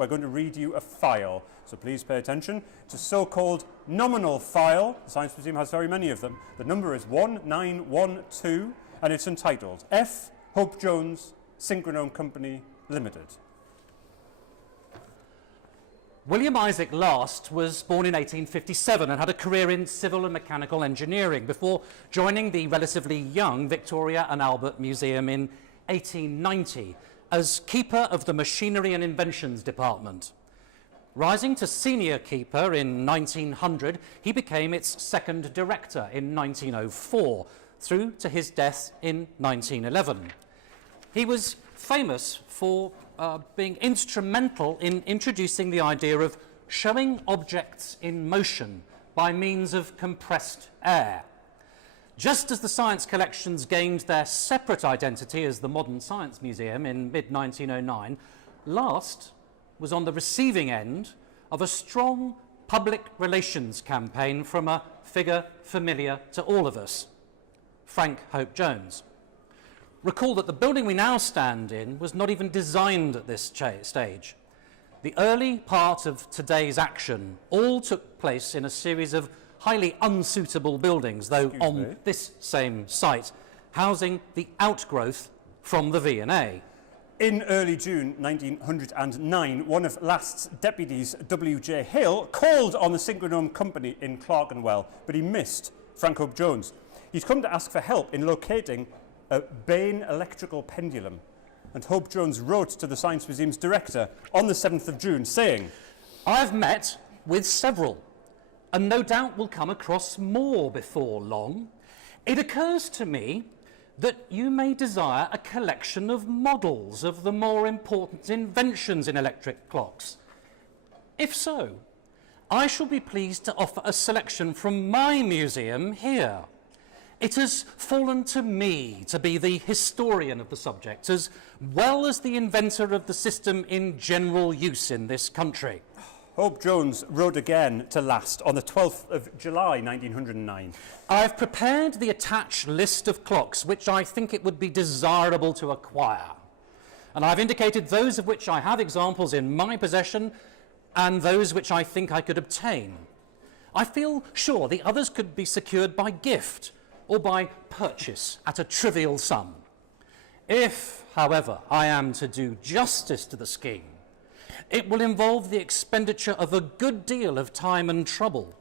we're going to read you a file. So please pay attention. It's a so-called nominal file. The Science Museum has very many of them. The number is 1912, and it's entitled F. Hope Jones, Synchronome Company, Limited. William Isaac Last was born in 1857 and had a career in civil and mechanical engineering before joining the relatively young Victoria and Albert Museum in 1890 as keeper of the Machinery and Inventions Department. Rising to senior keeper in 1900, he became its second director in 1904, through to his death in 1911. He was famous for being instrumental in introducing the idea of showing objects in motion by means of compressed air. Just as the science collections gained their separate identity as the Modern Science Museum in mid-1909, Last was on the receiving end of a strong public relations campaign from a figure familiar to all of us, Frank Hope Jones. Recall that the building we now stand in was not even designed at this stage. The early part of today's action all took place in a series of highly unsuitable buildings, though on this same site, housing the outgrowth from the V&A. In early June 1909, one of Last's deputies, W.J. Hill, called on the Synchronome Company in Clerkenwell, but he missed Frank Hope Jones. He'd come to ask for help in locating a Bain electrical pendulum, and Hope Jones wrote to the Science Museum's director on the 7th of June saying, "I've met with several, and no doubt will come across more before long. It occurs to me that you may desire a collection of models of the more important inventions in electric clocks. If so, I shall be pleased to offer a selection from my museum here. It has fallen to me to be the historian of the subject, as well as the inventor of the system in general use in this country." Hope Jones wrote again to Last on the 12th of July 1909. "I've prepared the attached list of clocks which I think it would be desirable to acquire, and I've indicated those of which I have examples in my possession and those which I think I could obtain. I feel sure the others could be secured by gift or by purchase at a trivial sum. If, however, I am to do justice to the scheme, it will involve the expenditure of a good deal of time and trouble,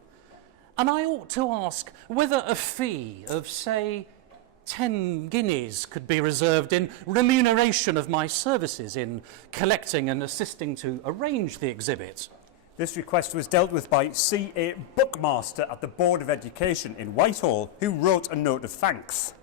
and I ought to ask whether a fee of, say, 10 guineas could be reserved in remuneration of my services in collecting and assisting to arrange the exhibit." This request was dealt with by C.A. Buckmaster at the Board of Education in Whitehall, who wrote a note of thanks.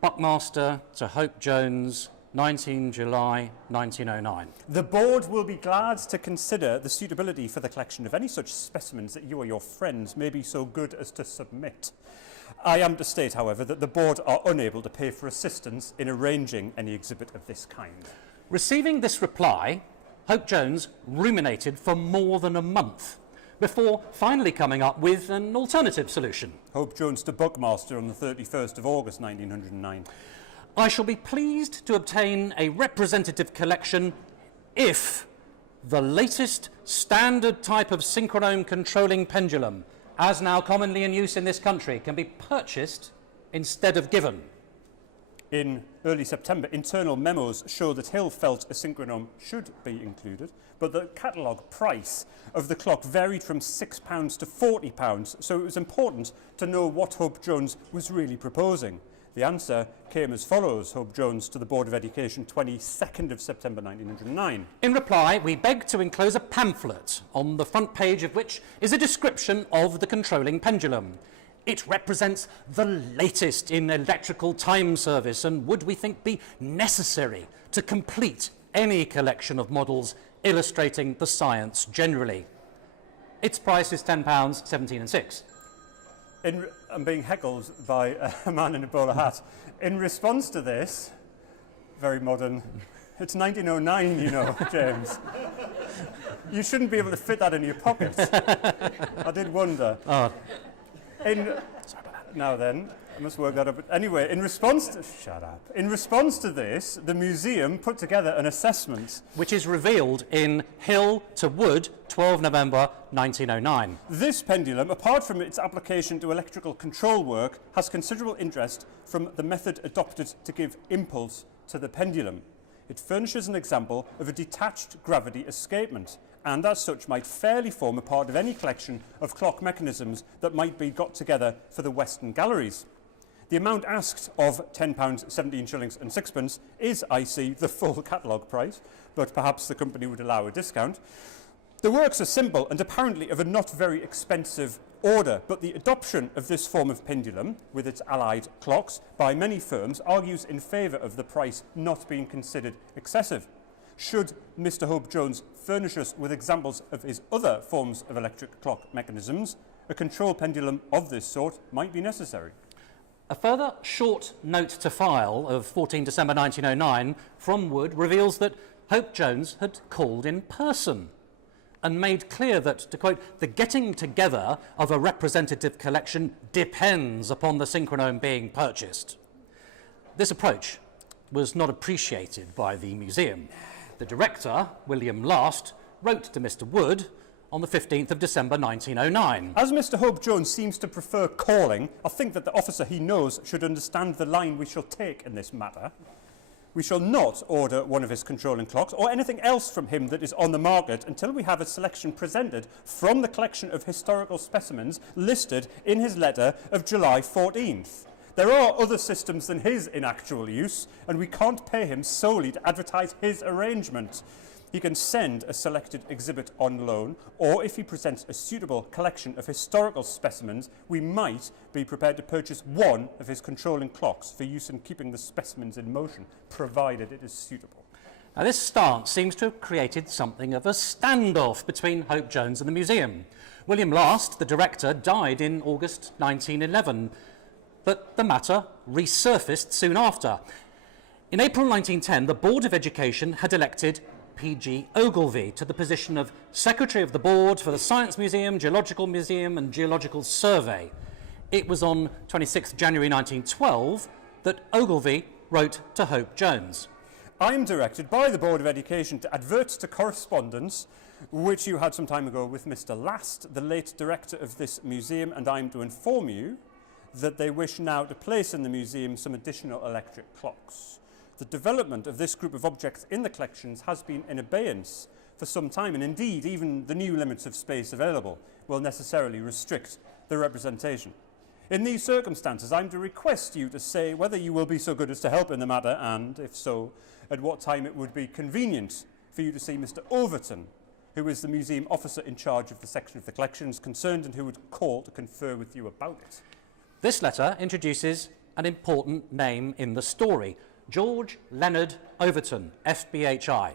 Buckmaster to Hope Jones, 19 July 1909. "The board will be glad to consider the suitability for the collection of any such specimens that you or your friends may be so good as to submit. I am to state, however, that the board are unable to pay for assistance in arranging any exhibit of this kind." Receiving this reply, Hope Jones ruminated for more than a month before finally coming up with an alternative solution. Hope Jones to Buckmaster on the 31st of August 1909. "I shall be pleased to obtain a representative collection if the latest standard type of synchronome controlling pendulum, as now commonly in use in this country, can be purchased instead of given." In early September, internal memos show that Hill felt a synchronome should be included, but the catalogue price of the clock varied from £6 to £40, so it was important to know what Hope Jones was really proposing. The answer came as follows: Hope Jones to the Board of Education, 22nd of September 1909. "In reply, we beg to enclose a pamphlet, on the front page of which is a description of the controlling pendulum. It represents the latest in electrical time service and would, we think, be necessary to complete any collection of models illustrating the science generally. Its price is £10, 17 and 6. I'm being heckled by a man in a bowler hat. In response to this, very modern, it's 1909, you know, James. You shouldn't be able to fit that in your pocket. I did wonder. Oh. Now then, I must work that up. Anyway, in response to... Shut up. In response to this, the museum put together an assessment. Which is revealed in Hill to Wood, 12 November 1909. This pendulum, apart from its application to electrical control work, has considerable interest from the method adopted to give impulse to the pendulum. It furnishes an example of a detached gravity escapement, and as such might fairly form a part of any collection of clock mechanisms that might be got together for the Western galleries. The amount asked of £10, 17 shillings and sixpence is, I see, the full catalogue price, but perhaps the company would allow a discount. The works are simple and apparently of a not very expensive order, but the adoption of this form of pendulum, with its allied clocks, by many firms argues in favour of the price not being considered excessive. Should Mr. Hope-Jones furnish us with examples of his other forms of electric clock mechanisms, a control pendulum of this sort might be necessary. A further short note to file of 14 December 1909 from Wood reveals that Hope-Jones had called in person and made clear that, to quote, the getting together of a representative collection depends upon the Synchronome being purchased. This approach was not appreciated by the museum. The director, William Last, wrote to Mr. Wood on the 15th of December 1909. As Mr. Hope-Jones seems to prefer calling, I think that the officer he knows should understand the line we shall take in this matter. We shall not order one of his controlling clocks or anything else from him that is on the market until we have a selection presented from the collection of historical specimens listed in his letter of July 14th. There are other systems than his in actual use, and we can't pay him solely to advertise his arrangement. He can send a selected exhibit on loan, or if he presents a suitable collection of historical specimens, we might be prepared to purchase one of his controlling clocks for use in keeping the specimens in motion, provided it is suitable. Now, this stance seems to have created something of a standoff between Hope-Jones and the museum. William Last, the director, died in August 1911, but the matter resurfaced soon after. In April 1910, the Board of Education had elected P.G. Ogilvie to the position of Secretary of the Board for the Science Museum, Geological Museum and Geological Survey. It was on 26 January 1912 that Ogilvie wrote to Hope-Jones. I am directed by the Board of Education to advert to correspondence which you had some time ago with Mr. Last, the late director of this museum, and I am to inform you that they wish now to place in the museum some additional electric clocks. The development of this group of objects in the collections has been in abeyance for some time, and indeed even the new limits of space available will necessarily restrict the representation. In these circumstances, I'm to request you to say whether you will be so good as to help in the matter, and if so, at what time it would be convenient for you to see Mr. Overton, who is the museum officer in charge of the section of the collections concerned and who would call to confer with you about it. This letter introduces an important name in the story, George Leonard Overton, FBHI,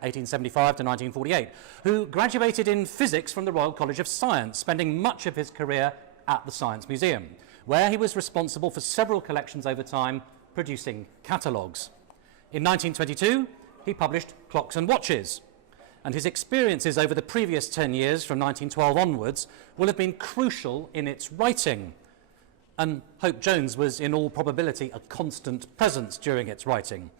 1875 to 1948, who graduated in physics from the Royal College of Science, spending much of his career at the Science Museum, where he was responsible for several collections over time, producing catalogues. In 1922, he published Clocks and Watches, and his experiences over the previous 10 years, from 1912 onwards, will have been crucial in its writing. And Hope-Jones was in all probability a constant presence during its writing.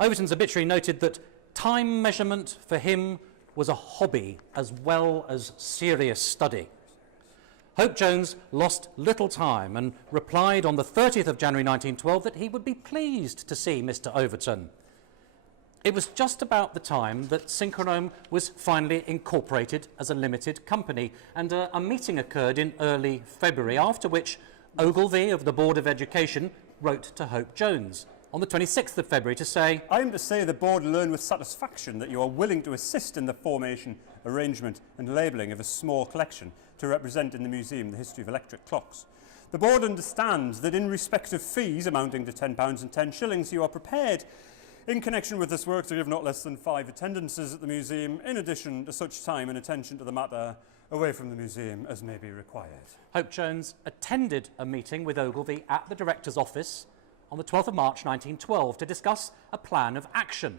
Overton's obituary noted that time measurement for him was a hobby as well as serious study. Hope-Jones lost little time and replied on the 30th of January 1912 that he would be pleased to see Mr. Overton. It was just about the time that Synchronome was finally incorporated as a limited company, and a meeting occurred in early February, after which Ogilvie of the Board of Education wrote to Hope-Jones on the 26th of February to say, I am to say the board learn with satisfaction that you are willing to assist in the formation, arrangement and labelling of a small collection to represent in the museum the history of electric clocks. The board understands that in respect of fees amounting to £10 and 10 shillings, you are prepared in connection with this work to give not less than 5 attendances at the museum, in addition to such time and attention to the matter away from the museum as may be required. Hope-Jones attended a meeting with Ogilvie at the director's office on the 12th of March 1912 to discuss a plan of action,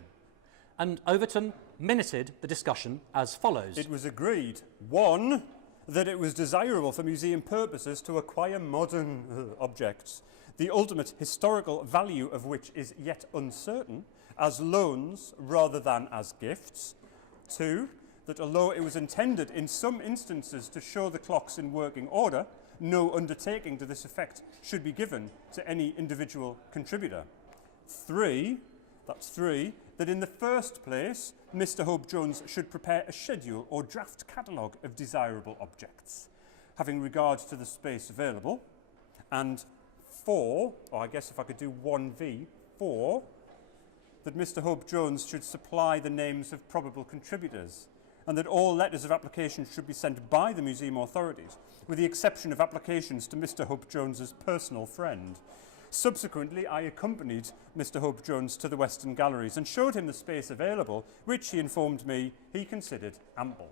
and Overton minuted the discussion as follows. It was agreed, 1, that it was desirable for museum purposes to acquire modern objects the ultimate historical value of which is yet uncertain, as loans rather than as gifts. 2, that although it was intended in some instances to show the clocks in working order, no undertaking to this effect should be given to any individual contributor. 3, that in the first place, Mr. Hope-Jones should prepare a schedule or draft catalogue of desirable objects, having regard to the space available. And 4, or I guess if I could do 1V, 4, that Mr. Hope-Jones should supply the names of probable contributors, and that all letters of application should be sent by the museum authorities, with the exception of applications to Mr. Hope-Jones's personal friend. Subsequently, I accompanied Mr. Hope-Jones to the Western Galleries and showed him the space available, which he informed me he considered ample.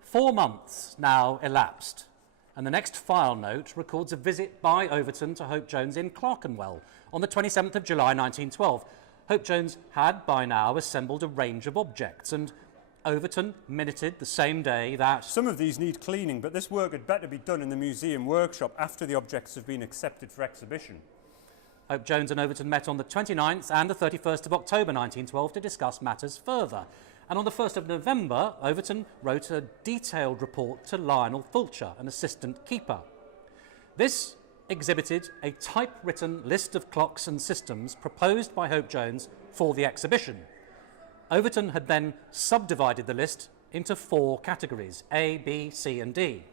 4 months now elapsed, and the next file note records a visit by Overton to Hope-Jones in Clerkenwell on the 27th of July 1912. Hope-Jones had by now assembled a range of objects, and Overton minuted the same day that some of these need cleaning, but this work had better be done in the museum workshop after the objects have been accepted for exhibition. Hope-Jones and Overton met on the 29th and the 31st of October 1912 to discuss matters further. And on the 1st of November, Overton wrote a detailed report to Lionel Fulcher, an assistant keeper. This exhibited a typewritten list of clocks and systems proposed by Hope-Jones for the exhibition. Overton had then subdivided the list into 4 categories, A, B, C and D.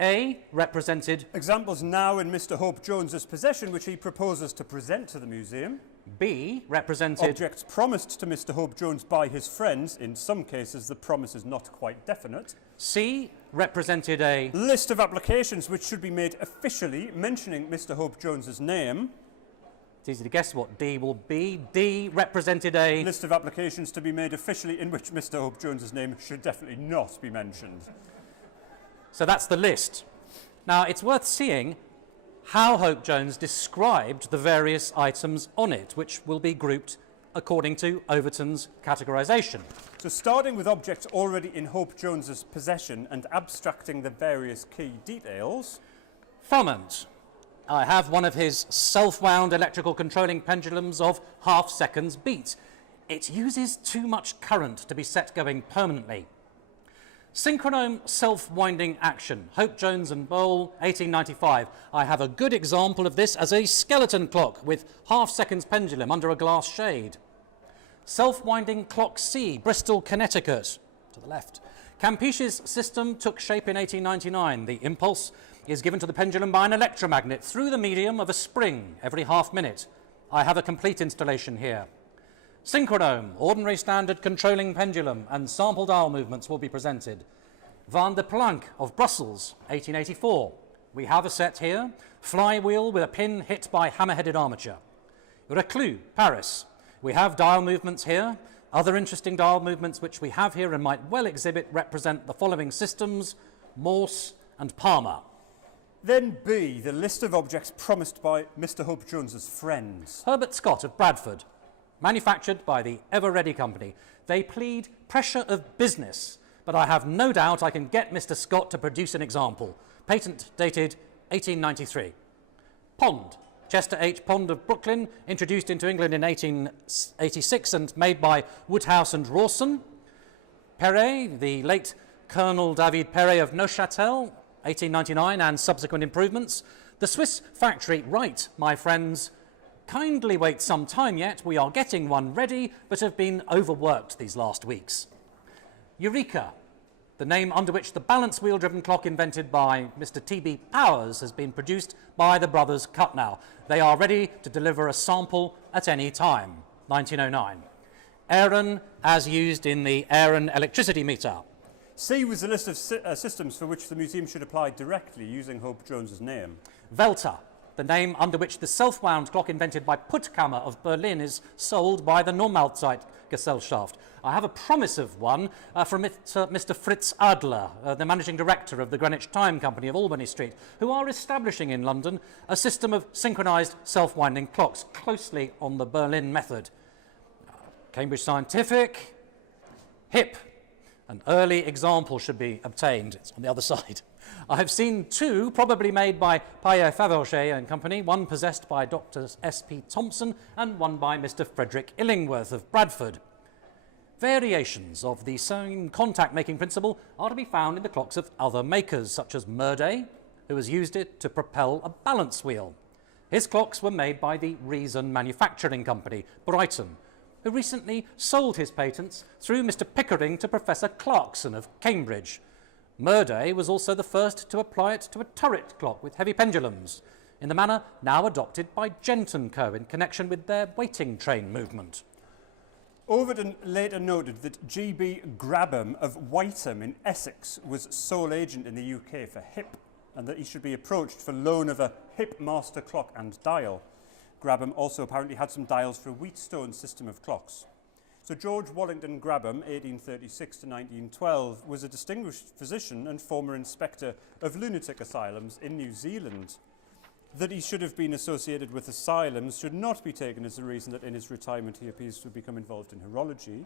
A represented examples now in Mr. Hope-Jones's possession, which he proposes to present to the museum. B represented objects promised to Mr. Hope-Jones by his friends. In some cases, the promise is not quite definite. C represented a list of applications which should be made officially, mentioning Mr. Hope-Jones's name. It's easy to guess what D will be. D represented a list of applications to be made officially in which Mr. Hope-Jones's name should definitely not be mentioned. So that's the list. Now, it's worth seeing how Hope-Jones described the various items on it, which will be grouped according to Overton's categorization. So starting with objects already in Hope-Jones's possession and abstracting the various key details. Froment. I have one of his self-wound electrical controlling pendulums of half seconds beat. It uses too much current to be set going permanently. Synchronome self-winding action, Hope-Jones and Bowl, 1895. I have a good example of this as a skeleton clock with half seconds pendulum under a glass shade. Self-winding clock C, Bristol, Connecticut, to the left. Campeche's system took shape in 1899. The impulse is given to the pendulum by an electromagnet through the medium of a spring every half minute. I have a complete installation here. Synchronome, ordinary standard controlling pendulum, and sample dial movements will be presented. Van der Planck of Brussels, 1884. We have a set here. Flywheel with a pin hit by hammer-headed armature. Reclus, Paris. We have dial movements here. Other interesting dial movements which we have here and might well exhibit represent the following systems: Morse and Palmer. Then B, the list of objects promised by Mr. Hope-Jones's friends. Herbert Scott of Bradford. Manufactured by the Ever-Ready Company. They plead pressure of business, but I have no doubt I can get Mr. Scott to produce an example. Patent dated 1893. Pond. Chester H. Pond of Brooklyn, introduced into England in 1886 and made by Woodhouse and Rawson. Perret, the late Colonel David Perret of Neuchâtel, 1899, and subsequent improvements. The Swiss factory, right, my friends. Kindly wait some time yet, we are getting one ready, but have been overworked these last weeks. Eureka, the name under which the balance wheel-driven clock invented by Mr. T.B. Powers has been produced by the brothers Cutnow. They are ready to deliver a sample at any time, 1909. Aaron, as used in the Aaron electricity meter. C was the list of systems for which the museum should apply directly using Hope-Jones's name. Velta, the name under which the self-wound clock invented by Puttkammer of Berlin is sold by the Normalzeitgesellschaft. I have a promise of one from Mr. Fritz Adler, the managing director of the Greenwich Time Company of Albany Street, who are establishing in London a system of synchronized self-winding clocks closely on the Berlin method. Cambridge Scientific, HIP. An early example should be obtained. It's on the other side. I have seen two, probably made by Pierre Fabergé and Company, one possessed by Dr. S.P. Thompson and one by Mr. Frederick Illingworth of Bradford. Variations of the same contact-making principle are to be found in the clocks of other makers, such as Murday, who has used it to propel a balance wheel. His clocks were made by the Reason Manufacturing Company, Brighton, who recently sold his patents through Mr. Pickering to Professor Clarkson of Cambridge. Murday was also the first to apply it to a turret clock with heavy pendulums, in the manner now adopted by Gent & Co. in connection with their waiting train movement. Overton later noted that G.B. Grabham of Whiteham in Essex was sole agent in the UK for HIP, and that he should be approached for loan of a HIP master clock and dial. Grabham also apparently had some dials for a Wheatstone system of clocks. So George Wallington Grabham, 1836 to 1912, was a distinguished physician and former inspector of lunatic asylums in New Zealand. That he should have been associated with asylums should not be taken as a reason that in his retirement he appears to have become involved in horology.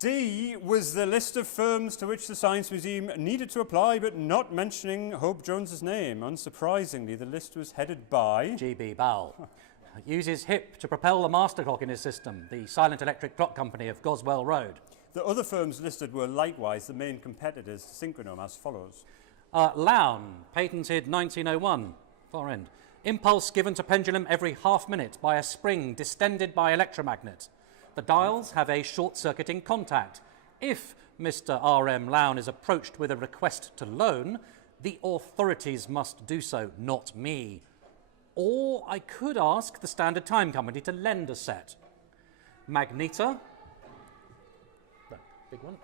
D was the list of firms to which the Science Museum needed to apply, but not mentioning Hope Jones's name. Unsurprisingly, the list was headed by G.B. Bowell. Uses HIP to propel a master clock in his system, the Silent Electric Clock Company of Goswell Road. The other firms listed were likewise the main competitors to Synchronome as follows. Lown, patented 1901, far end. Impulse given to pendulum every half minute by a spring distended by electromagnet. The dials have a short-circuiting contact. If Mr. R.M. Lown is approached with a request to loan, the authorities must do so, not me. Or I could ask the Standard Time Company to lend a set. Magneter, the big one.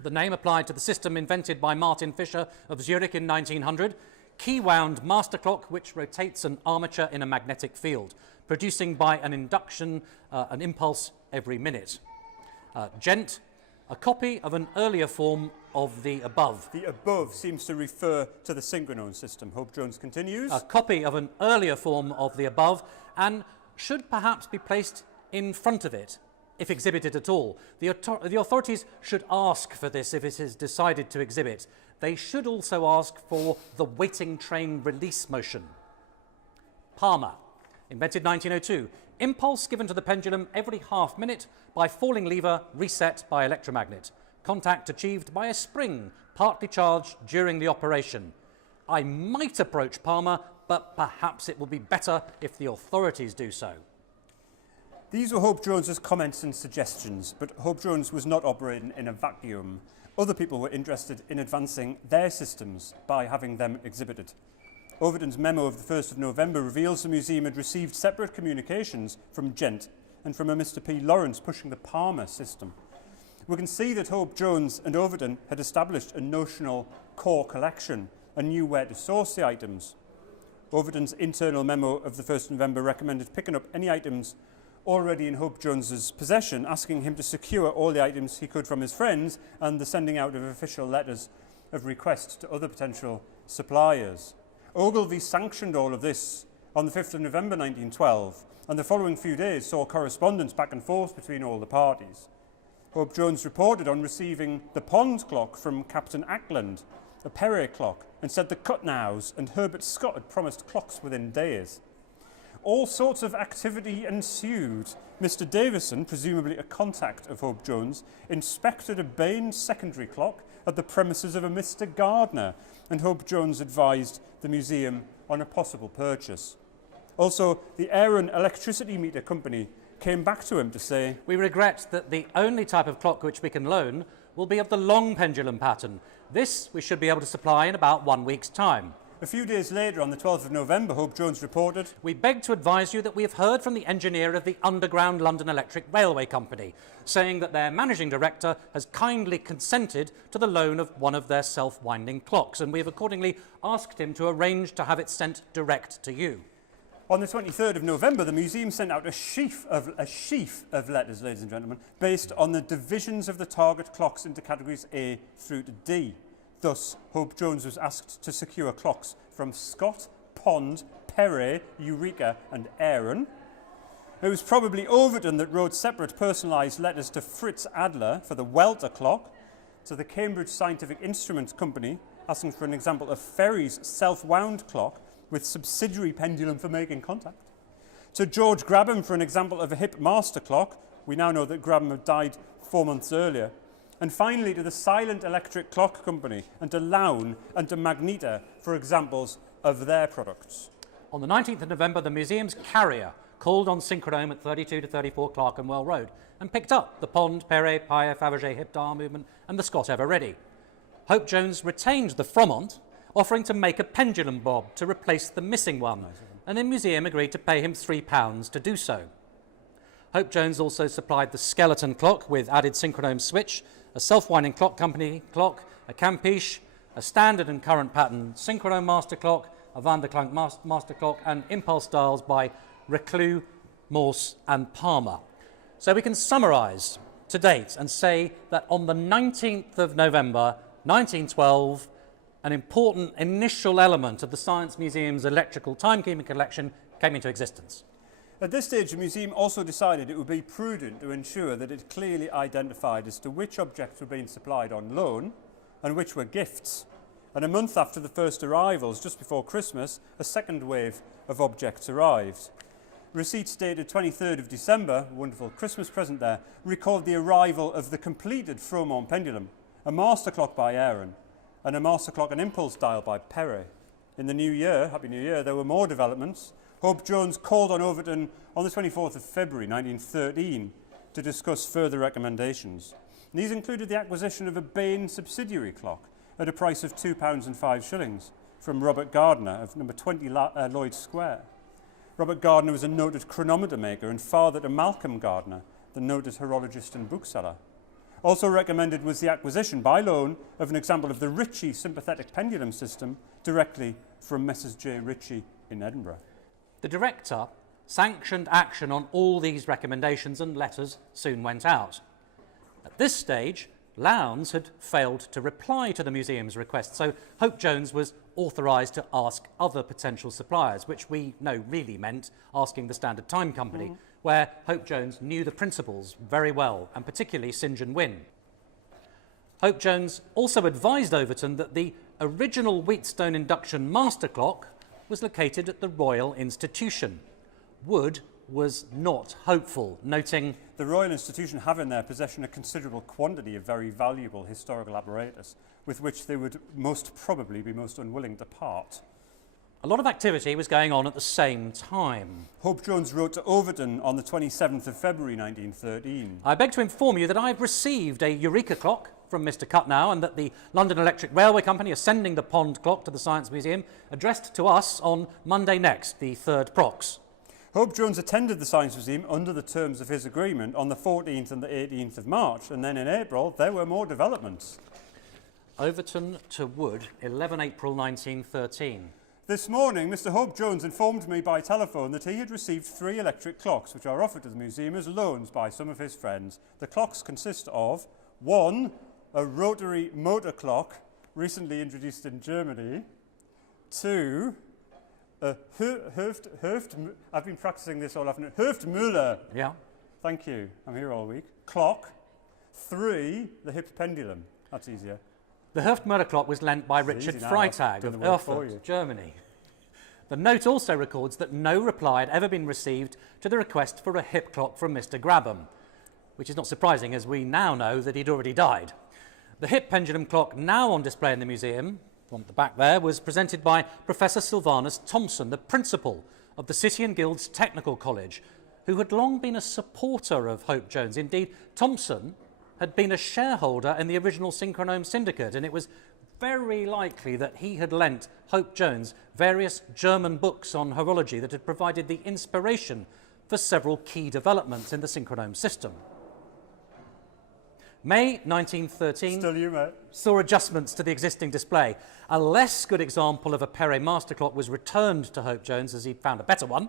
The name applied to the system invented by Martin Fischer of Zurich in 1900. Key-wound master clock which rotates an armature in a magnetic field, producing by an induction an impulse every minute. Gent, a copy of an earlier form of the above. The above seems to refer to the Synchronome system. Hope Jones continues. A copy of an earlier form of the above, and should perhaps be placed in front of it, if exhibited at all. The authorities should ask for this if it is decided to exhibit. They should also ask for the waiting train release motion. Palmer, invented 1902. Impulse given to the pendulum every half minute by falling lever, reset by electromagnet. Contact achieved by a spring, partly charged during the operation. I might approach Palmer, but perhaps it will be better if the authorities do so. These were Hope Jones's comments and suggestions, but Hope Jones was not operating in a vacuum. Other people were interested in advancing their systems by having them exhibited. Overton's memo of the 1st of November reveals the museum had received separate communications from Gent and from a Mr. P. Lawrence pushing the Palmer system. We can see that Hope Jones and Overton had established a notional core collection and knew where to source the items. Overton's internal memo of the 1st of November recommended picking up any items already in Hope Jones's possession, asking him to secure all the items he could from his friends and the sending out of official letters of request to other potential suppliers. Ogilvy sanctioned all of this on the 5th of November 1912, and the following few days saw correspondence back and forth between all the parties. Hope Jones reported on receiving the Pond clock from Captain Ackland, a Perret clock, and said the Cutnows and Herbert Scott had promised clocks within days. All sorts of activity ensued. Mr. Davison, presumably a contact of Hope Jones, inspected a Bain secondary clock at the premises of a Mr. Gardner, and Hope Jones advised the museum on a possible purchase. Also, the Aaron Electricity Meter Company came back to him to say, "We regret that the only type of clock which we can loan will be of the long pendulum pattern. This we should be able to supply in about 1 week's time." A few days later, on the 12th of November, Hope Jones reported, "We beg to advise you that we have heard from the engineer of the Underground London Electric Railway Company, saying that their managing director has kindly consented to the loan of one of their self-winding clocks, and we have accordingly asked him to arrange to have it sent direct to you." On the 23rd of November, the museum sent out a sheaf of letters, ladies and gentlemen, based on the divisions of the target clocks into categories A through to D. Thus, Hope Jones was asked to secure clocks from Scott, Pond, Perret, Eureka and Aaron. It was probably Overton that wrote separate personalised letters to Fritz Adler for the Welter clock, to the Cambridge Scientific Instruments Company, asking for an example of Ferry's self-wound clock with subsidiary pendulum for making contact, to George Grabham for an example of a hip master clock. We now know that Grabham had died 4 months earlier. And finally to the Silent Electric Clock Company and to Lown and to Magneta for examples of their products. On the 19th of November, the museum's carrier called on Synchronome at 32 to 34 Clerkenwell Road and picked up the Pond, Perret, Paille, Fabergé hip dial movement and the Scott Ever Ready. Hope Jones retained the Fromont, offering to make a pendulum bob to replace the missing one, and the museum agreed to pay him £3 to do so. Hope Jones also supplied the skeleton clock with added Synchronome switch, a self-winding clock company clock, a Campiche, a standard and current pattern Synchronome master clock, a Van der Klank master clock, and impulse dials by Reclus, Morse and Palmer. So we can summarise to date and say that on the 19th of November 1912, an important initial element of the Science Museum's electrical timekeeping collection came into existence. At this stage, the museum also decided it would be prudent to ensure that it clearly identified as to which objects were being supplied on loan and which were gifts. And a month after the first arrivals, just before Christmas, a second wave of objects arrived. Receipts dated 23rd of December, a wonderful Christmas present there, record the arrival of the completed Fromont pendulum, a master clock by Aaron, and a master clock and impulse dial by Perret. In the new year, Happy New Year, there were more developments. Hope Jones called on Overton on the 24th of February 1913 to discuss further recommendations. These included the acquisition of a Bain subsidiary clock at a price of £2.05 from Robert Gardner of number 20 Lloyd Square. Robert Gardner was a noted chronometer maker and father to Malcolm Gardner, the noted horologist and bookseller. Also recommended was the acquisition by loan of an example of the Ritchie sympathetic pendulum system directly from Messrs J. Ritchie in Edinburgh. The director sanctioned action on all these recommendations and letters soon went out. At this stage, Lowndes had failed to reply to the museum's request, so Hope Jones was authorised to ask other potential suppliers, which we know really meant asking the Standard Time Company, where Hope Jones knew the principals very well, and particularly St John Wynne. Hope Jones also advised Overton that the original Wheatstone induction master clock was located at the Royal Institution. Wood was not hopeful, noting, "The Royal Institution have in their possession a considerable quantity of very valuable historical apparatus with which they would most probably be most unwilling to part." a lot of activity was going on at the same time. Hope Jones wrote to Overton on the 27th of February 1913. I beg to inform you that I've received a Eureka clock from Mr. Cutnow and that the London Electric Railway Company are sending the Pond clock to the Science Museum, addressed to us on Monday next, the 3rd Prox. Hope Jones attended the Science Museum under the terms of his agreement on the 14th and the 18th of March, and then in April there were more developments. Overton to Wood, 11 April 1913. This morning, Mr. Hope Jones informed me by telephone that he had received 3 electric clocks which are offered to the museum as loans by some of his friends. The clocks consist of 1. A rotary motor clock recently introduced in Germany. 2. A I've been practicing this all afternoon. Hüftmüller. Yeah. Thank you. I'm here all week. Clock. 3. The hip pendulum. That's easier. The Hüftmüller clock was lent by Richard Freytag of Erfurt, Germany. The note also records that no reply had ever been received to the request for a hip clock from Mr. Grabham, which is not surprising as we now know that he'd already died. The hip pendulum clock now on display in the museum, on the back there, was presented by Professor Sylvanus Thompson, the principal of the City and Guilds Technical College, who had long been a supporter of Hope Jones. Indeed, Thompson had been a shareholder in the original Synchronome Syndicate, and it was very likely that he had lent Hope Jones various German books on horology that had provided the inspiration for several key developments in the Synchronome system. May 1913 Still you, mate. saw adjustments to the existing display. A less good example of a Perret master clock was returned to Hope Jones as he found a better one,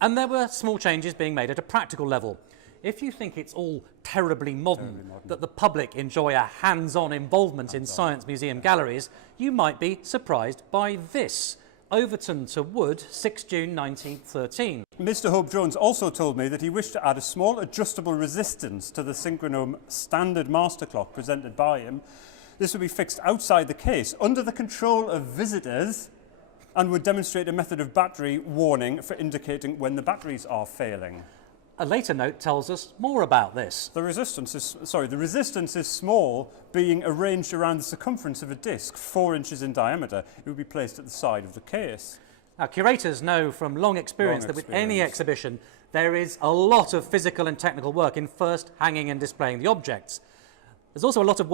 and there were small changes being made at a practical level. If you think it's all terribly modern that the public enjoy a hands-on involvement in Science Museum galleries, you might be surprised by this. Overton to Wood, 6 June 1913. Mr. Hope-Jones also told me that he wished to add a small adjustable resistance to the Synchronome standard master clock presented by him. This would be fixed outside the case, under the control of visitors, and would demonstrate a method of battery warning for indicating when the batteries are failing. A later note tells us more about this. The resistance is small, being arranged around the circumference of a disc, 4 inches in diameter. It would be placed at the side of the case. Now, curators know from long experience that with any exhibition, there is a lot of physical and technical work in first hanging and displaying the objects. There's also a lot of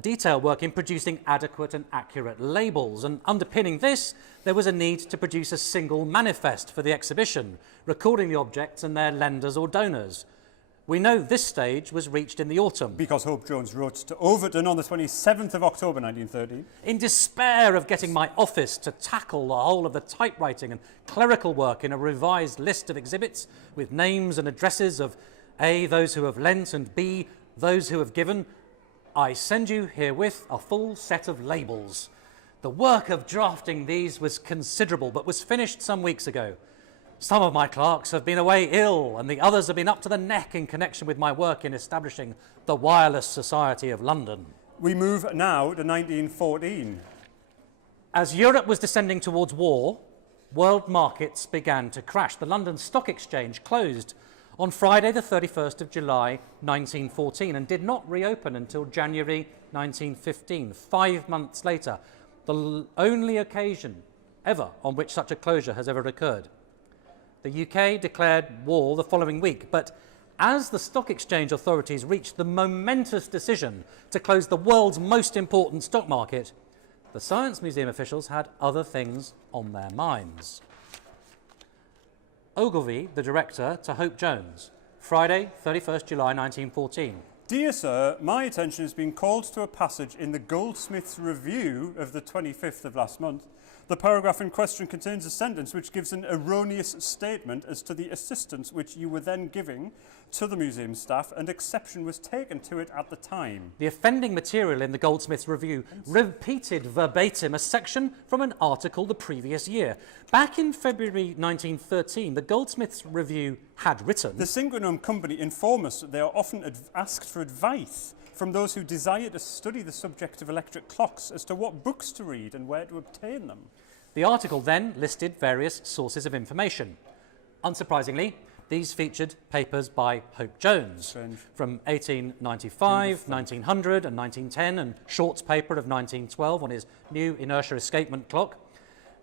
detail work in producing adequate and accurate labels, and underpinning this, there was a need to produce a single manifest for the exhibition, recording the objects and their lenders or donors. We know this stage was reached in the autumn. Because Hope-Jones wrote to Overton on the 27th of October 1930. In despair of getting my office to tackle the whole of the typewriting and clerical work in a revised list of exhibits with names and addresses of A, those who have lent, and B, those who have given, I send you herewith a full set of labels. The work of drafting these was considerable, but was finished some weeks ago. Some of my clerks have been away ill, and the others have been up to the neck in connection with my work in establishing the Wireless Society of London. We move now to 1914. As Europe was descending towards war, world markets began to crash. The London Stock Exchange closed on Friday the 31st of July 1914 and did not reopen until January 1915, 5 months later, the only occasion ever on which such a closure has ever occurred. The UK declared war the following week, but as the stock exchange authorities reached the momentous decision to close the world's most important stock market, the Science Museum officials had other things on their minds. Ogilvy, the director, to Hope-Jones, Friday, 31st July 1914. Dear Sir, my attention has been called to a passage in the Goldsmith's Review of the 25th of last month. The paragraph in question contains a sentence which gives an erroneous statement as to the assistance which you were then giving to the museum staff, and exception was taken to it at the time. The offending material in the Goldsmith's Review repeated verbatim a section from an article the previous year. Back in February 1913, the Goldsmith's Review had written, The Synchronome Company inform us that they are often asked for advice from those who desire to study the subject of electric clocks as to what books to read and where to obtain them. The article then listed various sources of information. Unsurprisingly, these featured papers by Hope-Jones from 1895, 1900 and 1910, and Short's paper of 1912 on his new inertia escapement clock.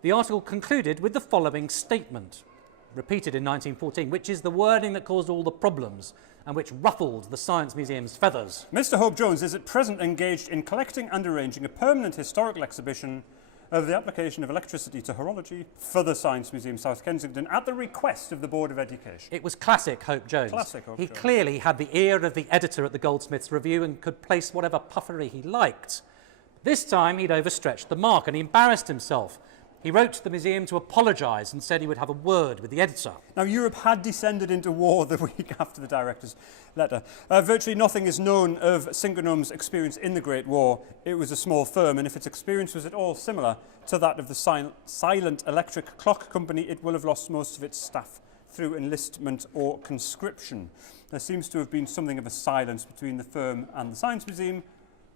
The article concluded with the following statement, repeated in 1914, which is the wording that caused all the problems and which ruffled the Science Museum's feathers. Mr. Hope-Jones is at present engaged in collecting and arranging a permanent historical exhibition of the application of electricity to horology for the Science Museum, South Kensington, at the request of the Board of Education. It was classic Hope-Jones. Classic Hope-Jones. He clearly had the ear of the editor at the Goldsmith's Review and could place whatever puffery he liked. This time he'd overstretched the mark and he embarrassed himself. He wrote to the museum to apologise and said he would have a word with the editor. Now, Europe had descended into war the week after the director's letter. Virtually nothing is known of Synchronome's experience in the Great War. It was a small firm, and if its experience was at all similar to that of the Silent Electric Clock Company, it will have lost most of its staff through enlistment or conscription. There seems to have been something of a silence between the firm and the Science Museum,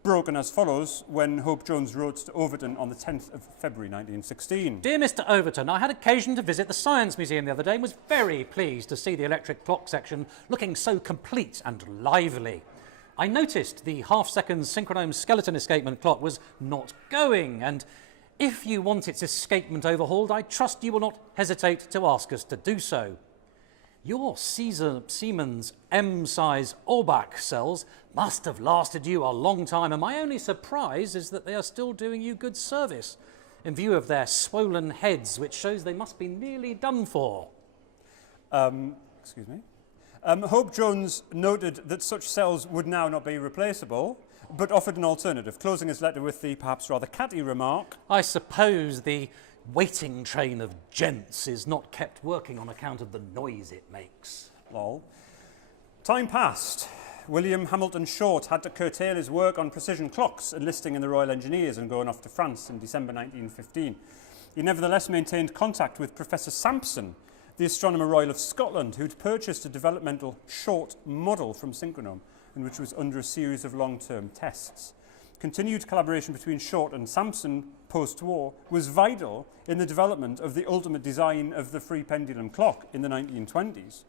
broken as follows when Hope-Jones wrote to Overton on the 10th of February 1916. Dear Mr. Overton, I had occasion to visit the Science Museum the other day and was very pleased to see the electric clock section looking so complete and lively. I noticed the half-second Synchronome skeleton escapement clock was not going, and if you want its escapement overhauled, I trust you will not hesitate to ask us to do so. Your Siemens M-size Orbach cells must have lasted you a long time, and my only surprise is that they are still doing you good service, in view of their swollen heads, which shows they must be nearly done for. Hope-Jones noted that such cells would now not be replaceable, but offered an alternative, closing his letter with the perhaps rather catty remark, I suppose the waiting train of gents is not kept working on account of the noise it makes. Lol. Time passed. William Hamilton Short had to curtail his work on precision clocks, enlisting in the Royal Engineers and going off to France in December 1915. He nevertheless maintained contact with Professor Sampson, the Astronomer Royal of Scotland, who'd purchased a developmental short model from Synchronome, and which was under a series of long-term tests. Continued collaboration between Short and Sampson post-war was vital in the development of the ultimate design of the free pendulum clock in the 1920s.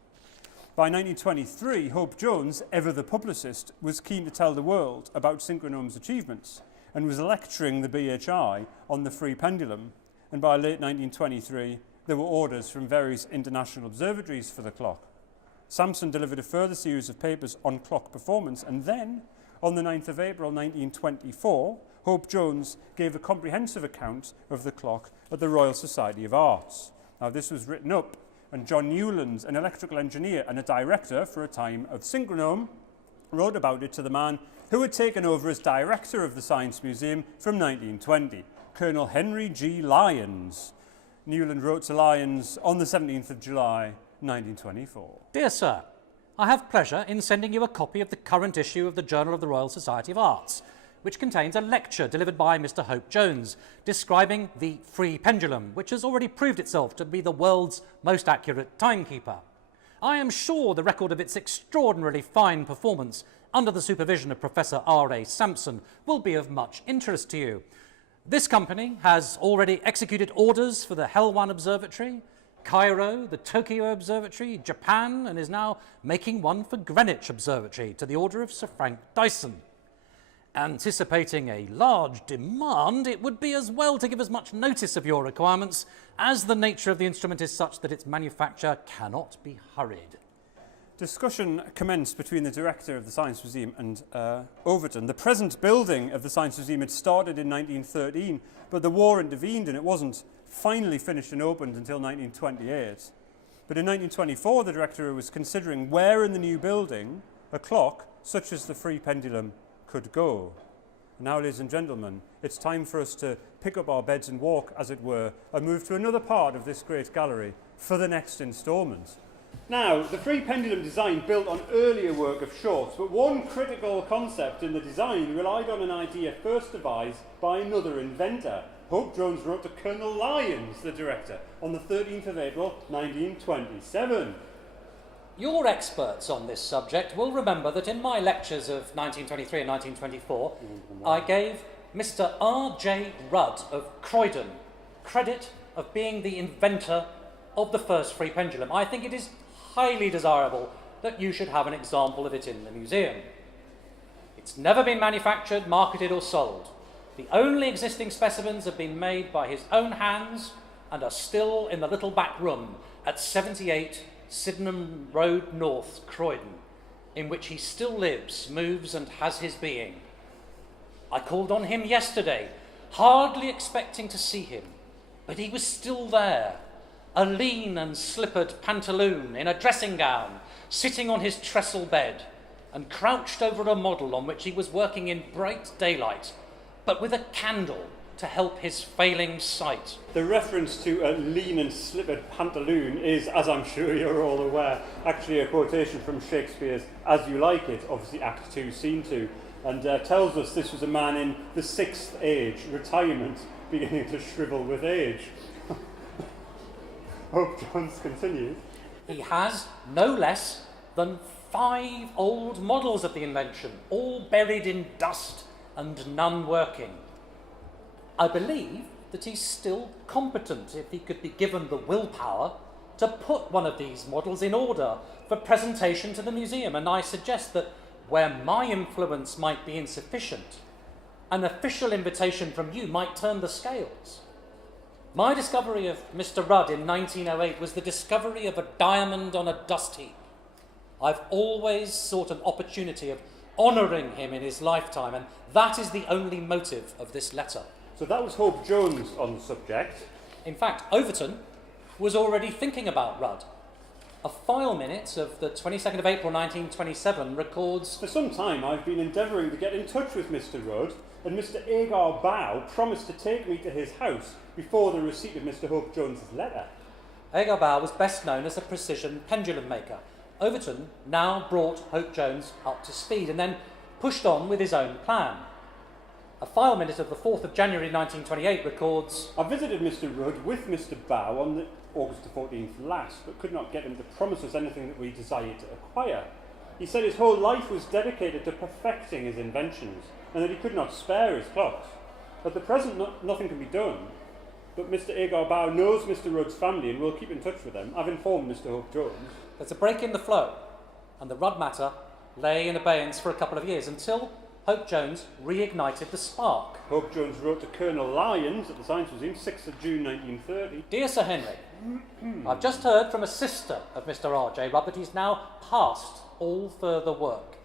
By 1923, Hope Jones, ever the publicist, was keen to tell the world about Synchronome's achievements and was lecturing the BHI on the free pendulum. And by late 1923, there were orders from various international observatories for the clock. Sampson delivered a further series of papers on clock performance, and then, on the 9th of April 1924, Hope Jones gave a comprehensive account of the clock at the Royal Society of Arts. Now, this was written up, and John Newlands, an electrical engineer and a director for a time of Synchronome, wrote about it to the man who had taken over as director of the Science Museum from 1920, Colonel Henry G. Lyons. Newland wrote to Lyons on the 17th of July, 1924. Dear Sir, I have pleasure in sending you a copy of the current issue of the Journal of the Royal Society of Arts, which contains a lecture delivered by Mr. Hope Jones describing the free pendulum, which has already proved itself to be the world's most accurate timekeeper. I am sure the record of its extraordinarily fine performance under the supervision of Professor R.A. Sampson will be of much interest to you. This company has already executed orders for the Helwan Observatory, Cairo, the Tokyo Observatory, Japan, and is now making one for Greenwich Observatory to the order of Sir Frank Dyson. Anticipating a large demand, it would be as well to give as much notice of your requirements, as the nature of the instrument is such that its manufacture cannot be hurried. Discussion commenced between the director of the Science Museum and Overton. The present building of the Science Museum had started in 1913, but the war intervened and it wasn't finally finished and opened until 1928. But in 1924, the director was considering where in the new building a clock, such as the free pendulum, could go. Now, ladies and gentlemen, it's time for us to pick up our beds and walk, as it were, and move to another part of this great gallery for the next instalment. Now, the free pendulum design built on earlier work of Short's, but one critical concept in the design relied on an idea first devised by another inventor. Hope Jones wrote to Colonel Lyons, the director, on the 13th of April 1927. Your experts on this subject will remember that in my lectures of 1923 and 1924, I gave Mr. R.J. Rudd of Croydon credit of being the inventor of the first free pendulum. I think it is highly desirable that you should have an example of it in the museum. It's never been manufactured, marketed or sold. The only existing specimens have been made by his own hands and are still in the little back room at 78 Sydenham Road North, Croydon, in which he still lives, moves and has his being. I called on him yesterday, hardly expecting to see him, but he was still there, a lean and slippered pantaloon in a dressing gown, sitting on his trestle bed and crouched over a model on which he was working in bright daylight, but with a candle to help his failing sight. The reference to a lean and slippered pantaloon is, as I'm sure you're all aware, actually a quotation from Shakespeare's As You Like It, obviously Act 2, Scene 2, and tells us this was a man in the sixth age, retirement, beginning to shrivel with age. Hope Jones continues. He has no less than 5 old models of the invention, all buried in dust and none working. I believe that he's still competent if he could be given the willpower to put one of these models in order for presentation to the museum, and I suggest that where my influence might be insufficient, an official invitation from you might turn the scales. My discovery of Mr. Rudd in 1908 was the discovery of a diamond on a dust heap. I've always sought an opportunity of honouring him in his lifetime, and that is the only motive of this letter. So that was Hope Jones on the subject. In fact, Overton was already thinking about Rudd. A file minute of the 22nd of April 1927 records, For some time I've been endeavouring to get in touch with Mr. Rudd, and Mr. Agar Bow promised to take me to his house before the receipt of Mr. Hope Jones's letter. Agar Bow was best known as a precision pendulum maker. Overton now brought Hope Jones up to speed and then pushed on with his own plan. A file minute of the 4th of January 1928 records, I visited Mr. Rudd with Mr. Bow on the August the 14th last, but could not get him to promise us anything that we desired to acquire. He said his whole life was dedicated to perfecting his inventions, and that he could not spare his clocks. At the present, nothing can be done, but Mr. Agar Bow knows Mr. Rudd's family and will keep in touch with them. I've informed Mr. Hope Jones. there's a break in the flow, and the Rudd matter lay in abeyance for a couple of years until Hope Jones reignited the spark. Hope Jones wrote to Colonel Lyons at the Science Museum, 6th of June 1930. Dear Sir Henry, I've just heard from a sister of Mr. R.J. Rudd that he's now past all further work,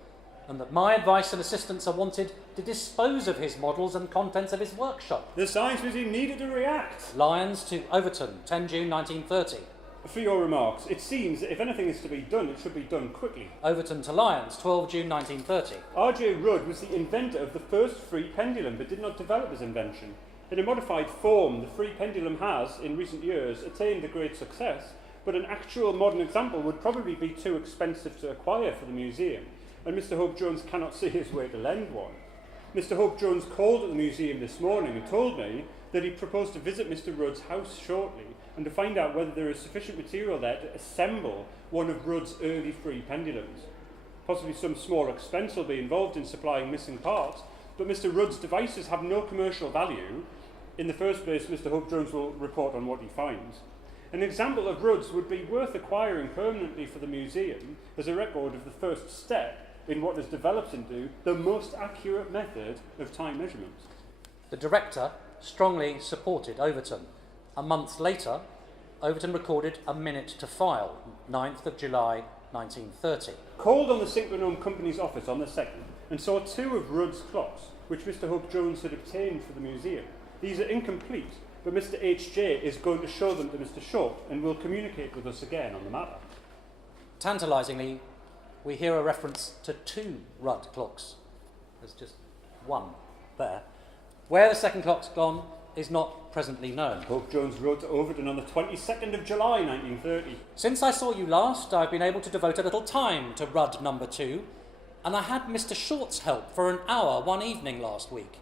and that my advice and assistance are wanted to dispose of his models and contents of his workshop. The Science Museum needed to react. Lyons to Overton, 10 June 1930. For your remarks, it seems that if anything is to be done, it should be done quickly. Overton to Lyons, 12 June 1930. R.J. Rudd was the inventor of the first free pendulum, but did not develop his invention. In a modified form, the free pendulum has, in recent years, attained a great success, but an actual modern example would probably be too expensive to acquire for the museum, and Mr. Hope Jones cannot see his way to lend one. Mr. Hope Jones called at the museum this morning and told me that he proposed to visit Mr. Rudd's house shortly and to find out whether there is sufficient material there to assemble one of Rudd's early free pendulums. Possibly some small expense will be involved in supplying missing parts, but Mr. Rudd's devices have no commercial value. In the first place, Mr. Hope Jones will report on what he finds. An example of Rudd's would be worth acquiring permanently for the museum as a record of the first step in what has developed into the most accurate method of time measurement. The director strongly supported Overton. A month later, Overton recorded a minute to file, 9th of July 1930. Called on the Synchronome Company's office on the 2nd and saw two of Rudd's clocks, which Mr. Hope Jones had obtained for the museum. These are incomplete, but Mr. H.J. is going to show them to Mr. Short and will communicate with us again on the matter. Tantalisingly, we hear a reference to two Rudd clocks. There's just one there. Where the second clock's gone is not presently known. Hope Jones wrote to Overton on the 22nd of July 1930. Since I saw you last, I've been able to devote a little time to Rudd number 2, and I had Mr. Short's help for an hour one evening last week.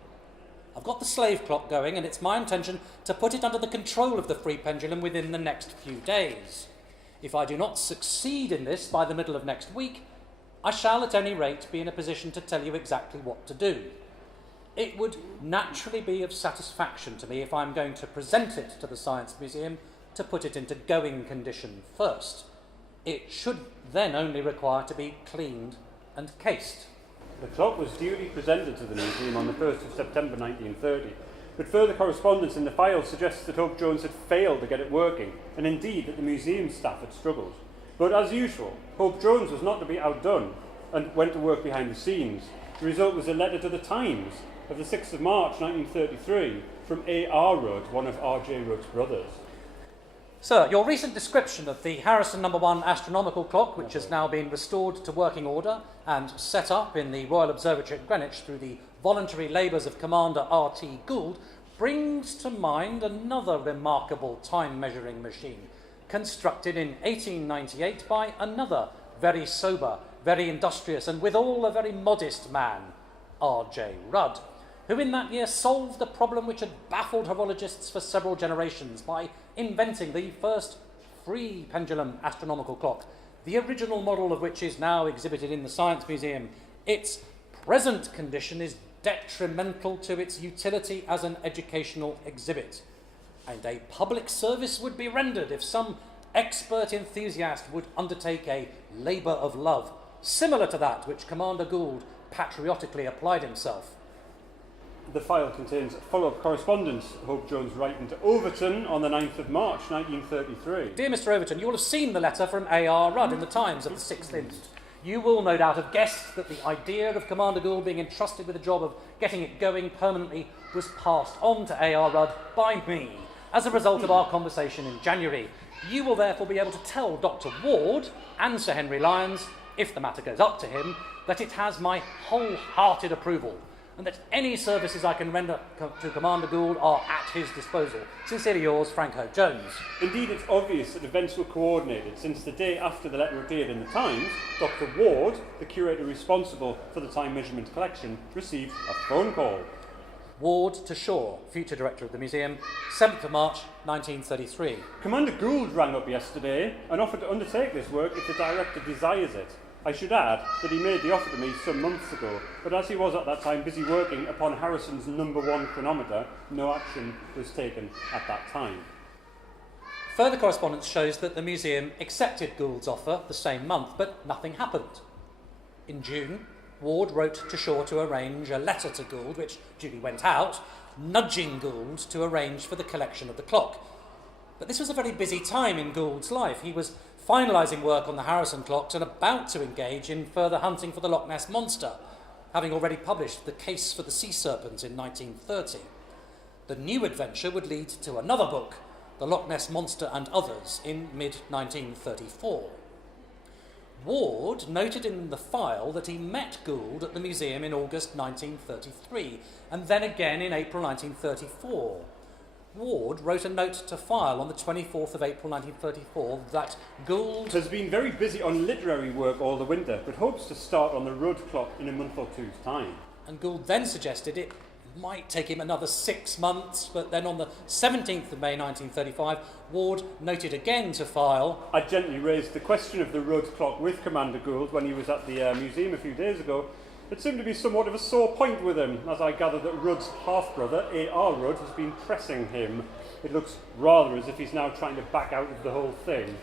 I've got the slave clock going, and it's my intention to put it under the control of the free pendulum within the next few days. If I do not succeed in this by the middle of next week, I shall at any rate be in a position to tell you exactly what to do. It would naturally be of satisfaction to me if I'm going to present it to the Science Museum to put it into going condition first. It should then only require to be cleaned and cased. The clock was duly presented to the museum on the 1st of September 1930, but further correspondence in the file suggests that Hope Jones had failed to get it working, and indeed that the museum staff had struggled. But as usual, Hope Jones was not to be outdone and went to work behind the scenes. The result was a letter to the Times of the 6th of March 1933 from A.R. Rudd, one of R.J. Rudd's brothers. Sir, your recent description of the Harrison No. 1 astronomical clock, which has now been restored to working order and set up in the Royal Observatory at Greenwich through the voluntary labours of Commander R.T. Gould, brings to mind another remarkable time-measuring machine, constructed in 1898 by another very sober, very industrious, and withal a very modest man, R.J. Rudd, who in that year solved a problem which had baffled horologists for several generations by inventing the first free pendulum astronomical clock, the original model of which is now exhibited in the Science Museum. Its present condition is detrimental to its utility as an educational exhibit, and a public service would be rendered if some expert enthusiast would undertake a labour of love, similar to that which Commander Gould patriotically applied himself. The file contains follow-up correspondence, Hope Jones writing to Overton on the 9th of March 1933. Dear Mr. Overton, you will have seen the letter from A.R. Rudd in the Times of the 6th inst. You will no doubt have guessed that the idea of Commander Gould being entrusted with the job of getting it going permanently was passed on to A.R. Rudd by me as a result of our conversation in January. You will therefore be able to tell Dr. Ward and Sir Henry Lyons, if the matter goes up to him, that it has my wholehearted approval, and that any services I can render to Commander Gould are at his disposal. Sincerely yours, Frank Hope Jones. Indeed, it's obvious that events were coordinated, since the day after the letter appeared in the Times, Dr. Ward, the curator responsible for the time measurement collection, received a phone call. Ward to Shaw, future director of the museum, 7th of March 1933. Commander Gould rang up yesterday and offered to undertake this work if the director desires it. I should add that he made the offer to me some months ago, but as he was at that time busy working upon Harrison's #1 chronometer, no action was taken at that time. Further correspondence shows that the museum accepted Gould's offer the same month, but nothing happened. In June, Ward wrote to Shaw to arrange a letter to Gould, which duly went out, nudging Gould to arrange for the collection of the clock. But this was a very busy time in Gould's life. He was finalising work on the Harrison clocks and about to engage in further hunting for the Loch Ness Monster, having already published The Case for the Sea Serpent in 1930. The new adventure would lead to another book, The Loch Ness Monster and Others, in mid-1934. Ward noted in the file that he met Gould at the museum in August 1933, and then again in April 1934. Ward wrote a note to file on the 24th of April 1934 that Gould has been very busy on literary work all the winter, but hopes to start on the Rudd clock in a month or two's time. And Gould then suggested it might take him another 6 months, but then on the 17th of May 1935, Ward noted again to file, I gently raised the question of the Rudd clock with Commander Gould when he was at the museum a few days ago. It seemed to be somewhat of a sore point with him, as I gather that Rudd's half-brother, A.R. Rudd, has been pressing him. It looks rather as if he's now trying to back out of the whole thing.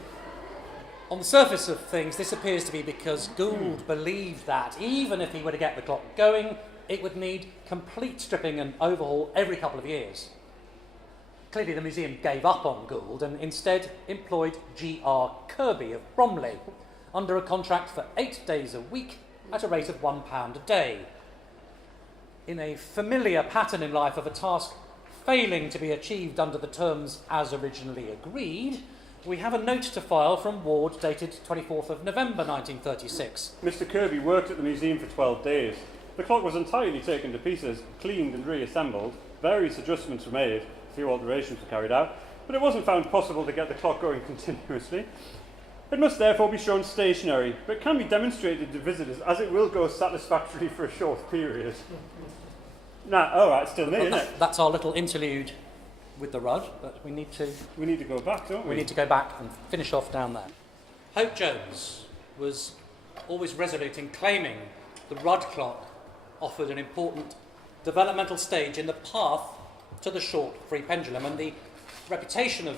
On the surface of things, this appears to be because Gould believed that even if he were to get the clock going, it would need complete stripping and overhaul every couple of years. Clearly the museum gave up on Gould and instead employed G.R. Kirby of Bromley under a contract for 8 days a week at a rate of £1 a day. In a familiar pattern in life of a task failing to be achieved under the terms as originally agreed, we have a note to file from Ward dated 24th of November 1936. Mr. Kirby worked at the museum for 12 days. The clock was entirely taken to pieces, cleaned and reassembled. Various adjustments were made, a few alterations were carried out, but it wasn't found possible to get the clock going continuously. It must therefore be shown stationary, but can be demonstrated to visitors as it will go satisfactorily for a short period. Nah, all right, still me, isn't it? That's our little interlude with the Rudd, but we need to go back, don't we? We need to go back and finish off down there. Hope Jones was always resolute in claiming the Rudd clock offered an important developmental stage in the path to the short free pendulum, and the reputation of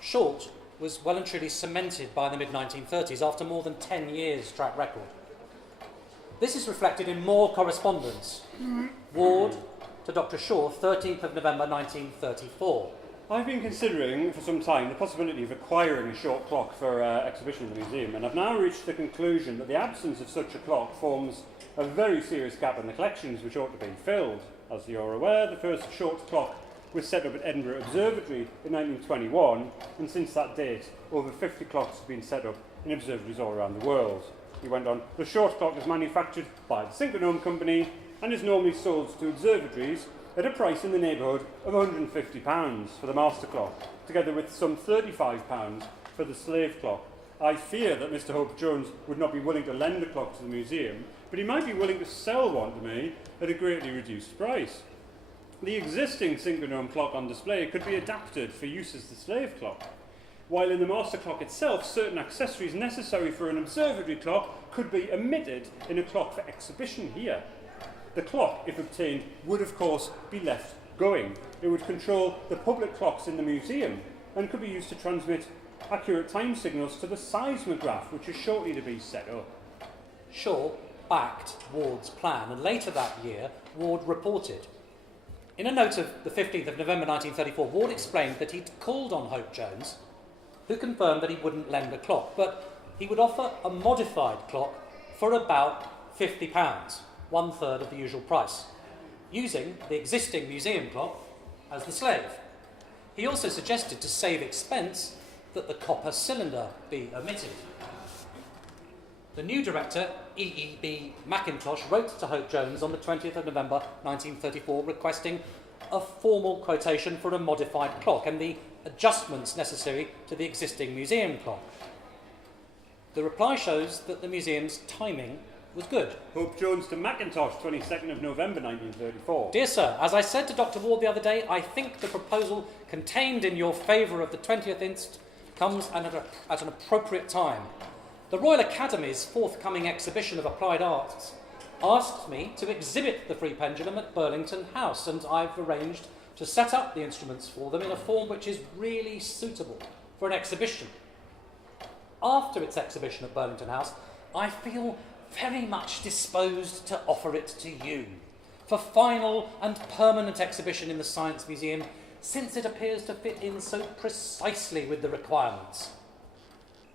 short was well and truly cemented by the mid-1930s after more than 10 years' track record. This is reflected in more correspondence. Ward to Dr. Shaw, 13th of November 1934. I've been considering for some time the possibility of acquiring a short clock for exhibition in the museum, and I've now reached the conclusion that the absence of such a clock forms a very serious gap in the collections which ought to be filled. As you're aware, the first short clock was set up at Edinburgh Observatory in 1921, and since that date, over 50 clocks have been set up in observatories all around the world. He went on, the short clock is manufactured by the Synchronome Company and is normally sold to observatories at a price in the neighbourhood of £150 for the master clock, together with some £35 for the slave clock. I fear that Mr. Hope Jones would not be willing to lend a clock to the museum, but he might be willing to sell one to me at a greatly reduced price. The existing Synchronome clock on display could be adapted for use as the slave clock, while in the master clock itself, certain accessories necessary for an observatory clock could be omitted in a clock for exhibition here. The clock, if obtained, would of course be left going. It would control the public clocks in the museum and could be used to transmit accurate time signals to the seismograph, which is shortly to be set up. Shaw backed Ward's plan, and later that year, Ward reported. In a note of the 15th of November 1934, Ward explained that he'd called on Hope Jones, who confirmed that he wouldn't lend a clock, but he would offer a modified clock for about £50, 1/3 of the usual price, using the existing museum clock as the slave. He also suggested, to save expense, that the copper cylinder be omitted. The new director, E.E.B. Mackintosh, wrote to Hope Jones on the 20th of November 1934 requesting a formal quotation for a modified clock and the adjustments necessary to the existing museum clock. The reply shows that the museum's timing was good. Hope Jones to Macintosh, 22nd of November 1934. Dear Sir, as I said to Dr. Ward the other day, I think the proposal contained in your favour of the 20th inst comes at an appropriate time. The Royal Academy's forthcoming exhibition of applied arts asked me to exhibit the free pendulum at Burlington House, and I've arranged to set up the instruments for them in a form which is really suitable for an exhibition. After its exhibition at Burlington House, I feel very much disposed to offer it to you for final and permanent exhibition in the Science Museum, since it appears to fit in so precisely with the requirements.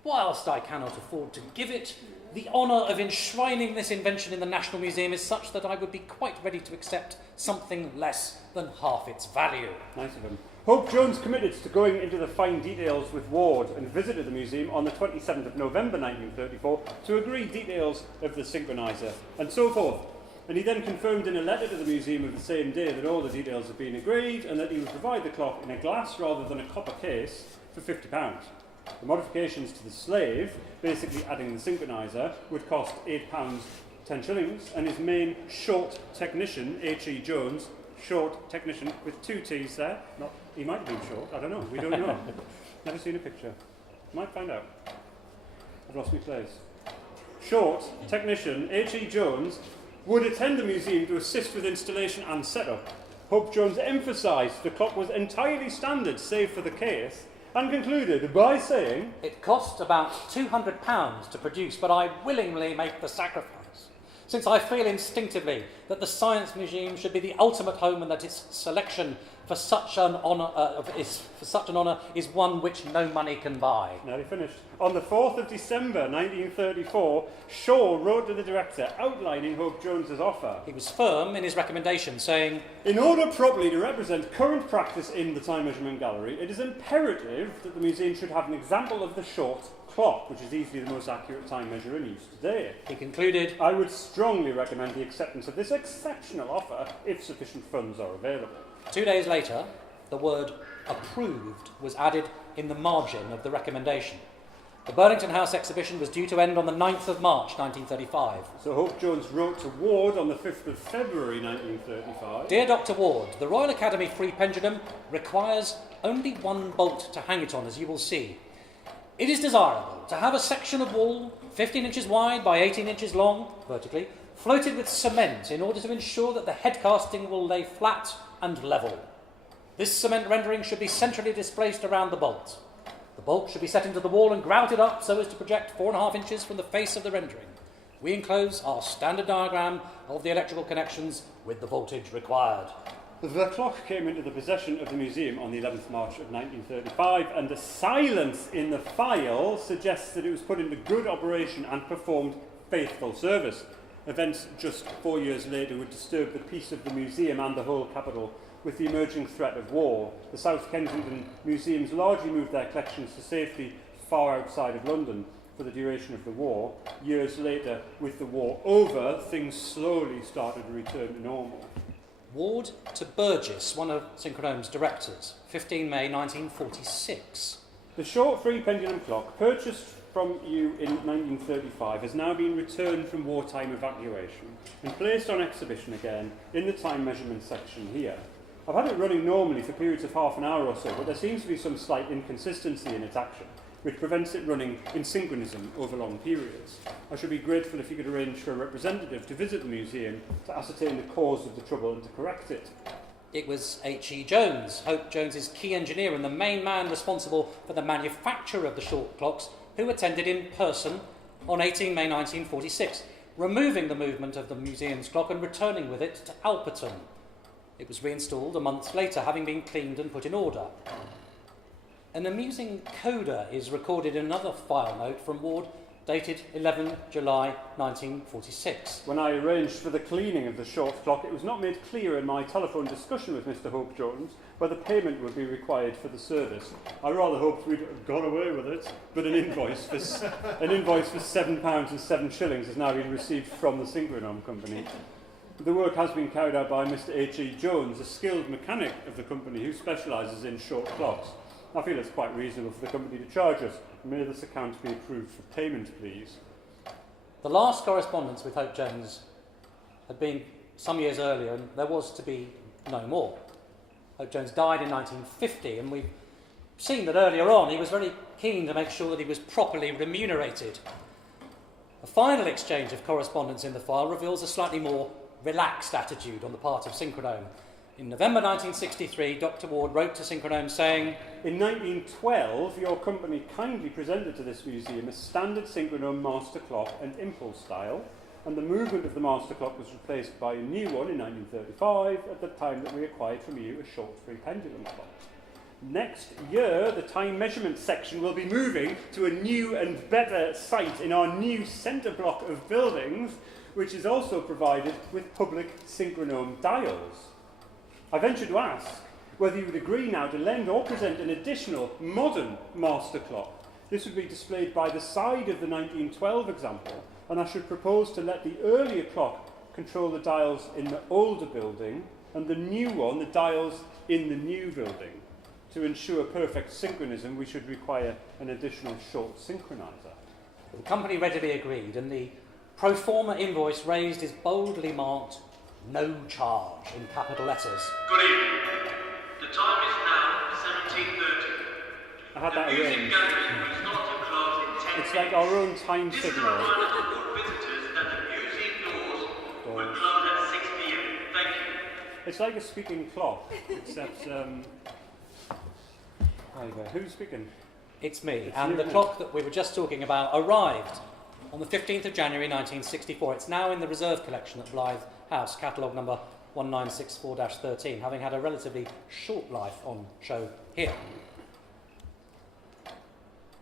Whilst I cannot afford to give it, the honour of enshrining this invention in the National Museum is such that I would be quite ready to accept something less than half its value. Nice of him. Hope Jones committed to going into the fine details with Ward and visited the museum on the 27th of November 1934 to agree details of the synchronizer and so forth. And he then confirmed in a letter to the museum of the same day that all the details had been agreed and that he would provide the clock in a glass rather than a copper case for £50. The modifications to the slave, basically adding the synchronizer, would cost £8, 10 shillings, and his main short technician, H.E. Jones, short technician with two T's there. Not, he might have been short, I don't know, we don't know. Never seen a picture. Might find out. I've lost my place. Short technician, H.E. Jones, would attend the museum to assist with installation and setup. Hope Jones emphasised the clock was entirely standard, save for the case, and concluded by saying, It cost about £200 to produce, but I willingly make the sacrifice, since I feel instinctively that the Science Museum should be the ultimate home and that its selection for such an honour is one which no money can buy. Nearly finished. On the 4th of December 1934, Shaw wrote to the director outlining Hope Jones's offer. He was firm in his recommendation, saying, In order properly to represent current practice in the Time Measurement Gallery, it is imperative that the museum should have an example of the short clock, which is easily the most accurate time measure in use today. He concluded, I would strongly recommend the acceptance of this exceptional offer if sufficient funds are available. 2 days later, the word approved was added in the margin of the recommendation. The Burlington House exhibition was due to end on the 9th of March 1935. So Hope Jones wrote to Ward on the 5th of February 1935. Dear Dr. Ward, the Royal Academy free pendulum requires only one bolt to hang it on, as you will see. It is desirable to have a section of wall 15 inches wide by 18 inches long, vertically, floated with cement in order to ensure that the head casting will lay flat and level. This cement rendering should be centrally displaced around the bolt. The bolt should be set into the wall and grouted up so as to project 4.5 inches from the face of the rendering. We enclose our standard diagram of the electrical connections with the voltage required. The clock came into the possession of the museum on the 11th March of 1935, and the silence in the file suggests that it was put into good operation and performed faithful service. Events just 4 years later would disturb the peace of the museum and the whole capital with the emerging threat of war. The South Kensington museums largely moved their collections to safety far outside of London for the duration of the war. Years later, with the war over, things slowly started to return to normal. Ward to Burgess, one of Synchronome's directors, 15 May 1946. The short free pendulum clock, purchased from you in 1935, has now been returned from wartime evacuation and placed on exhibition again in the time measurement section here. I've had it running normally for periods of half an hour or so, but there seems to be some slight inconsistency in its action, which prevents it running in synchronism over long periods. I should be grateful if you could arrange for a representative to visit the museum to ascertain the cause of the trouble and to correct it. It was H.E. Jones, Hope Jones's key engineer and the main man responsible for the manufacture of the short clocks, who attended in person on 18 May 1946, removing the movement of the museum's clock and returning with it to Alperton. It was reinstalled a month later, having been cleaned and put in order. An amusing coda is recorded in another file note from Ward, dated 11 July 1946. When I arranged for the cleaning of the short clock, it was not made clear in my telephone discussion with Mr. Hope Jones whether payment would be required for the service. I rather hoped we'd gone away with it, but an invoice for £7 and 7 shillings has now been received from the Synchronome Company. The work has been carried out by Mr. H.E. Jones, a skilled mechanic of the company who specialises in short clocks. I feel it's quite reasonable for the company to charge us. May this account be approved for payment, please. The last correspondence with Hope Jones had been some years earlier, and there was to be no more. Hope Jones died in 1950, and we've seen that earlier on he was very keen to make sure that he was properly remunerated. A final exchange of correspondence in the file reveals a slightly more relaxed attitude on the part of Synchronome. In November 1963, Dr. Ward wrote to Synchronome saying, In 1912, your company kindly presented to this museum a standard Synchronome master clock and impulse dial, and the movement of the master clock was replaced by a new one in 1935, at the time that we acquired from you a short free pendulum clock. Next year, the time measurement section will be moving to a new and better site in our new centre block of buildings, which is also provided with public Synchronome dials. I venture to ask whether you would agree now to lend or present an additional modern master clock. This would be displayed by the side of the 1912 example, and I should propose to let the earlier clock control the dials in the older building, and the new one, the dials in the new building. To ensure perfect synchronism, we should require an additional short synchronizer. The company readily agreed, and the pro forma invoice raised is boldly marked "No charge" in capital letters. Good evening. The time is now 17:30. I had that The music arranged. gallery will start to close in 10 It's like our own time This is a signal. reminder to all visitors that the museum doors will close at 6 p.m. Thank you. It's like a speaking clock, except, there you go. Who's speaking? It's me, It's and you, the isn't it? clock that we were just talking about arrived on the 15th of January 1964. It's now in the reserve collection at Blythe House, catalogue number 1964-13, having had a relatively short life on show here.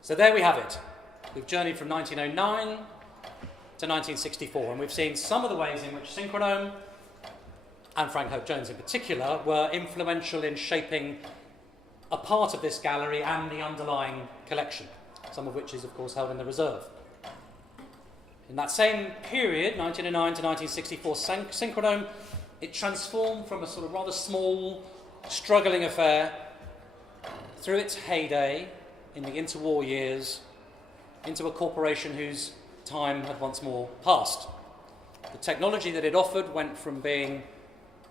So there we have it. We've journeyed from 1909 to 1964, and we've seen some of the ways in which Synchronome, and Frank Hope Jones in particular, were influential in shaping a part of this gallery and the underlying collection, some of which is, of course, held in the reserve. In that same period, 1909 to 1964, Synchronome, it transformed from a sort of rather small, struggling affair through its heyday in the interwar years into a corporation whose time had once more passed. The technology that it offered went from being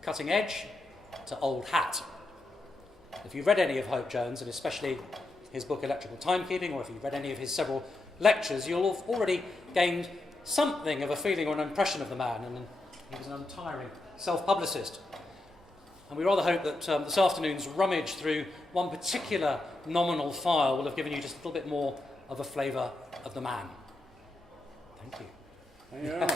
cutting edge to old hat. If you've read any of Hope Jones, and especially his book Electrical Timekeeping, or if you've read any of his several lectures, you'll have already gained something of a feeling or an impression of the man, and he was an untiring self-publicist. And we rather hope that this afternoon's rummage through one particular nominal file will have given you just a little bit more of a flavour of the man. Thank you. There you are.